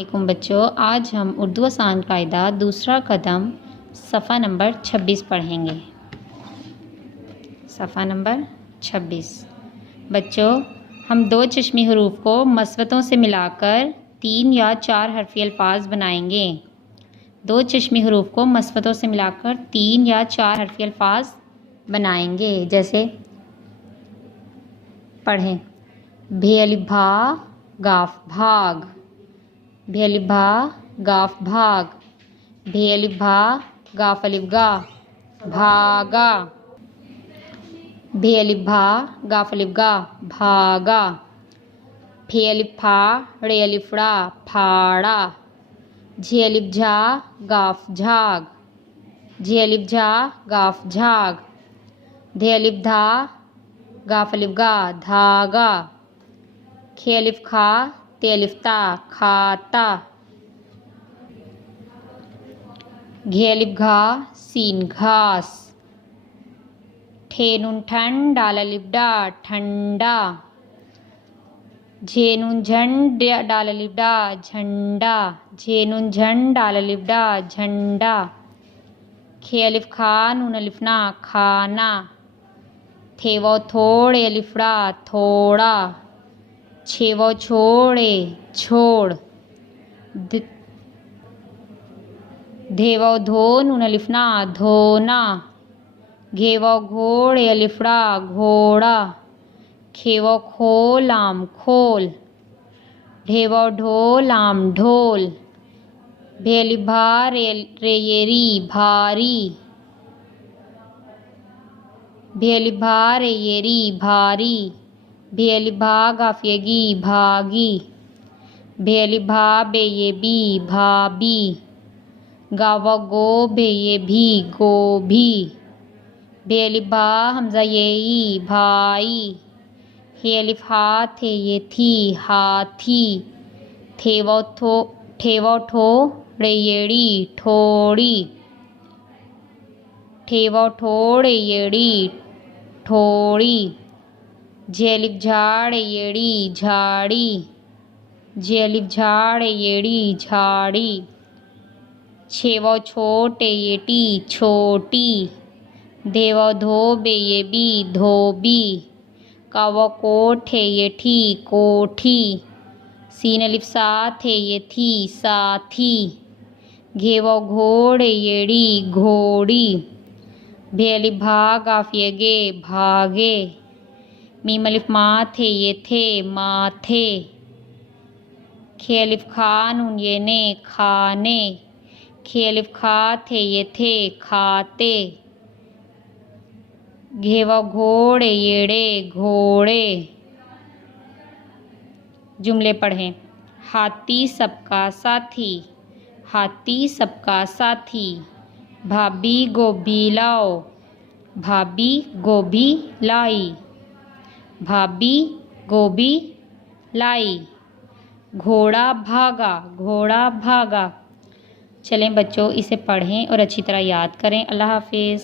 वालेकुम बच्चों, आज हम उर्दू आसान कायदा दूसरा कदम सफ़ा नंबर 26 पढ़ेंगे। सफ़ा नंबर 26। बच्चों, हम दो चश्मी हरूफ को मस्वतों से मिलाकर 3 या 4 हरफी अल्फाज बनाएंगे। दो चश्मी हरूफ को मस्वतों से मिलाकर 3 या 4 हरफी अल्फाज बनाएंगे। जैसे पढ़ें, भे अलिफ भा गाफ भाग, भे अलिफ भा गाफ भाग, भे अलिफ भा गाफ अलिफ गा भागा, भे अलिफ भा गाफ अलिफ गा भागा, फे अलिफ फा रे अलिफ ड़ा फाड़ा, झे अलिफ झा गाफ झाग, झे अलिफ झा गाफ झाग, धे अलिफ धा गाफ अलिफ गा धागा, खे अलिफ खा ते अलिफ ता खाता, घे अलिफ घा सीन घास, ठे नून ठन डाल अलिफ डा ठंडा, झे नून झन डाल अलिफ डा झंडा, झे नून झन डाल अलिफ डा झंडा, खे अलिफ खा नून अलिफ ना खाना, थे वो थोड़े अलिफ ड़ा थोड़ा, छे वो छोड़े छोड़, धे वो धो नून अलिफ ना धोना, घे वो घोड़े अलिफ ड़ा घोड़ा, खे वो खो लाम खोल, ढे वो ढो लाम ढोल, भे अलिफ भा रे ये री भारी, भे अलिफ भा रे ये री भारी, भे अलिफ भा गाफियगी भागी, भे अलिफ भा बे ये बी भाबी, गावा गो बे ये भी गोभी, भे अलिफ भा हमजा ये ई भाई, हे अलिफ हा थे ये थी हाथी, थे वो ठो रे येड़ी ठोड़ी, ठे वो ठोड़े येड़ी ठोड़ी, झे अलिफ झाड़ येड़ी झाड़ी, झे अलिफ झाड़ येड़ी झाड़ी, छे वो छोटे येटी छोटी, धे वो धो बे ये बी धोबी, का वो कोठे ये ठी कोठी, सीन अलिफ सा थे ये थी साथी, घे वो घोड़े येड़ी घोड़ी, भे अलिफ भा गाफिये गे भागे, मीम अलिफ मा थे ये थे माथे, खे अलिफ खा नून ये ने खाने, खे अलिफ खा थे ये थे खाते, घे वो घोड़े येड़े घोड़े। जुमले पढ़ें, हाथी सबका साथी, हाथी सबका साथी, भाभी गोभी लाओ, भाभी गोभी लाई, भाभी गोभी लाई, घोड़ा भागा, घोड़ा भागा। चलें बच्चों, इसे पढ़ें और अच्छी तरह याद करें। अल्लाह हाफिज़।